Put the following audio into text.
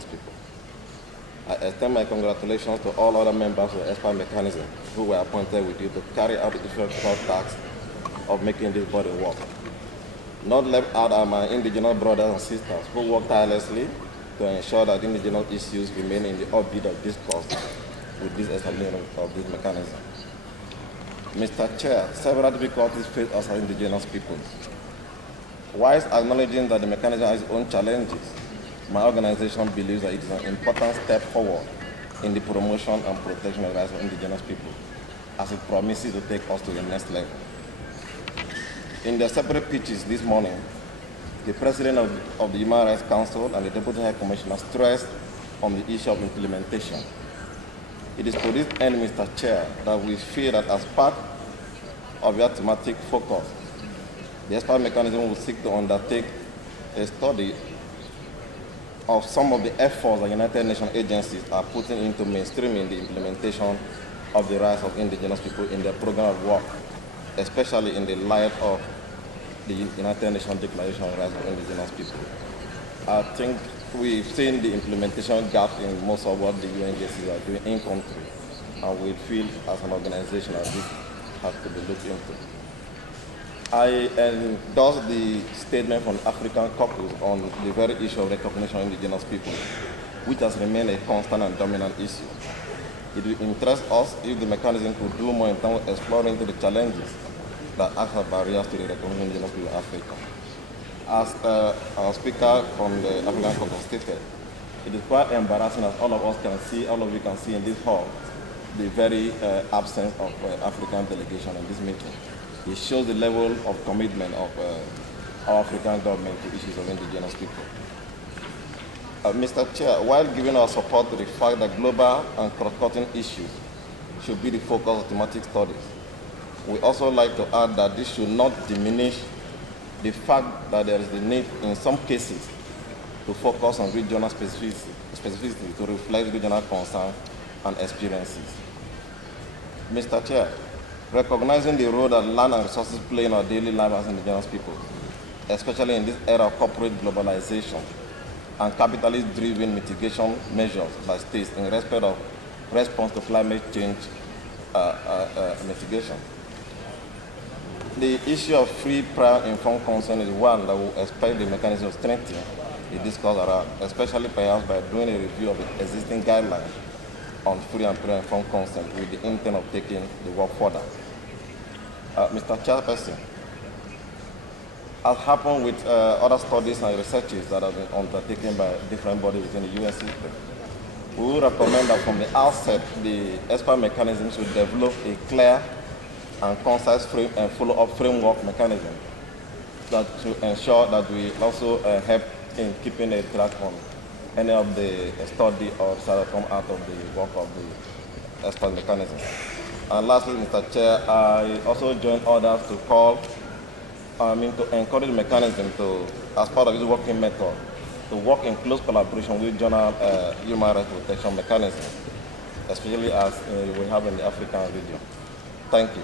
indigenous people. I extend my congratulations to all other members of the expert mechanism who were appointed with you to carry out the difficult tasks of making this body work. Not left out are my indigenous brothers and sisters who work tirelessly to ensure that indigenous issues remain in the orbit of discourse with this establishment of this mechanism. Mr. Chair, several difficulties face us as indigenous peoples. Whilst acknowledging that the mechanism has its own challenges, my organization believes that it is an important step forward in the promotion and protection of the rights of indigenous people, as it promises to take us to the next level. In their separate pitches this morning, the President of the Human Rights Council and the Deputy High Commissioner stressed on the issue of implementation. It is to this end, Mr. Chair, that we feel that as part of your thematic focus, the expert mechanism will seek to undertake a study of some of the efforts that United Nations agencies are putting into mainstreaming the implementation of the rights of indigenous people in their program of work, especially in the light of the United Nations Declaration on the Rights of Indigenous People. I think we've seen the implementation gap in most of what the UN agencies are doing in country, and we feel as an organization that this has to be looked into. I endorse the statement from the African caucus on the very issue of recognition of indigenous people, which has remained a constant and dominant issue. It will interest us if the mechanism could do more in terms of exploring the challenges that act as barriers to the recognition of indigenous people in Africa. As our speaker from the African caucus stated, it is quite embarrassing as all of us can see, all of you can see in this hall, the very absence of African delegation in this meeting. It shows the level of commitment of our African government to issues of indigenous people. Mr. Chair, while giving our support to the fact that global and cross-cutting issues should be the focus of thematic studies, we also like to add that this should not diminish the fact that there is the need in some cases to focus on regional specificity to reflect regional concerns and experiences. Mr. Chair, recognizing the role that land and resources play in our daily life as indigenous people, especially in this era of corporate globalization and capitalist-driven mitigation measures by states in respect of response to climate change mitigation. The issue of free, prior, informed consent is one that will expect the mechanism of strengthening the discourse around, especially perhaps by doing a review of the existing guidelines on free and prior informed consent with the intent of taking the work further. Mr. Chairperson, as happened with other studies and researches that have been undertaken by different bodies within the UN system, we will recommend that from the outset, the expert mechanism should develop a clear and concise and follow-up framework mechanism that should ensure that we also help in keeping a track on any of the study or research that come out of the work of the expert mechanism. And lastly, Mr. Chair, I also join others to to encourage the mechanism to, as part of its working method, to work in close collaboration with regional human rights protection mechanisms, especially as we have in the African region. Thank you.